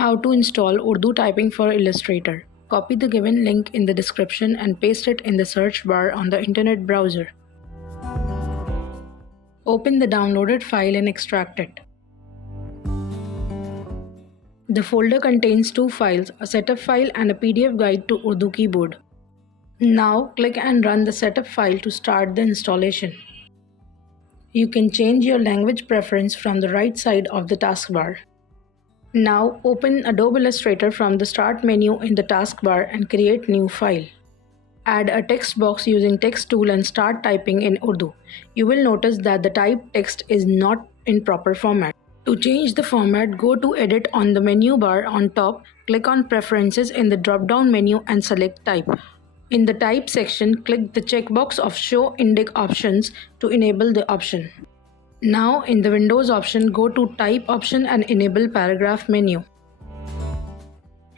How to install Urdu typing for Illustrator. Copy the given link in the description and paste it in the search bar on the internet browser. Open the downloaded file and extract it. The folder contains two files, a setup file and a PDF guide to Urdu Keyboard. Now click and run the setup file to start the installation. You can change your language preference from the right side of the taskbar. Now open Adobe Illustrator from the Start menu in the taskbar and create new file. Add a text box using text tool and start typing in Urdu. You will notice that the typed text is not in proper format. To change the format, go to Edit on the menu bar on top, click on Preferences in the drop-down menu and select Type. In the Type section, click the checkbox of Show Index Options to enable the option. Now in the Windows option, go to Type option and enable Paragraph menu.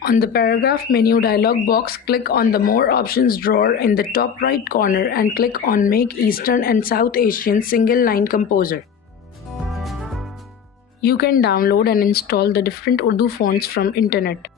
On the Paragraph menu dialog box, click on the More Options drawer in the top right corner and click on Make Eastern and South Asian Single Line Composer. You can download and install the different Urdu fonts from internet.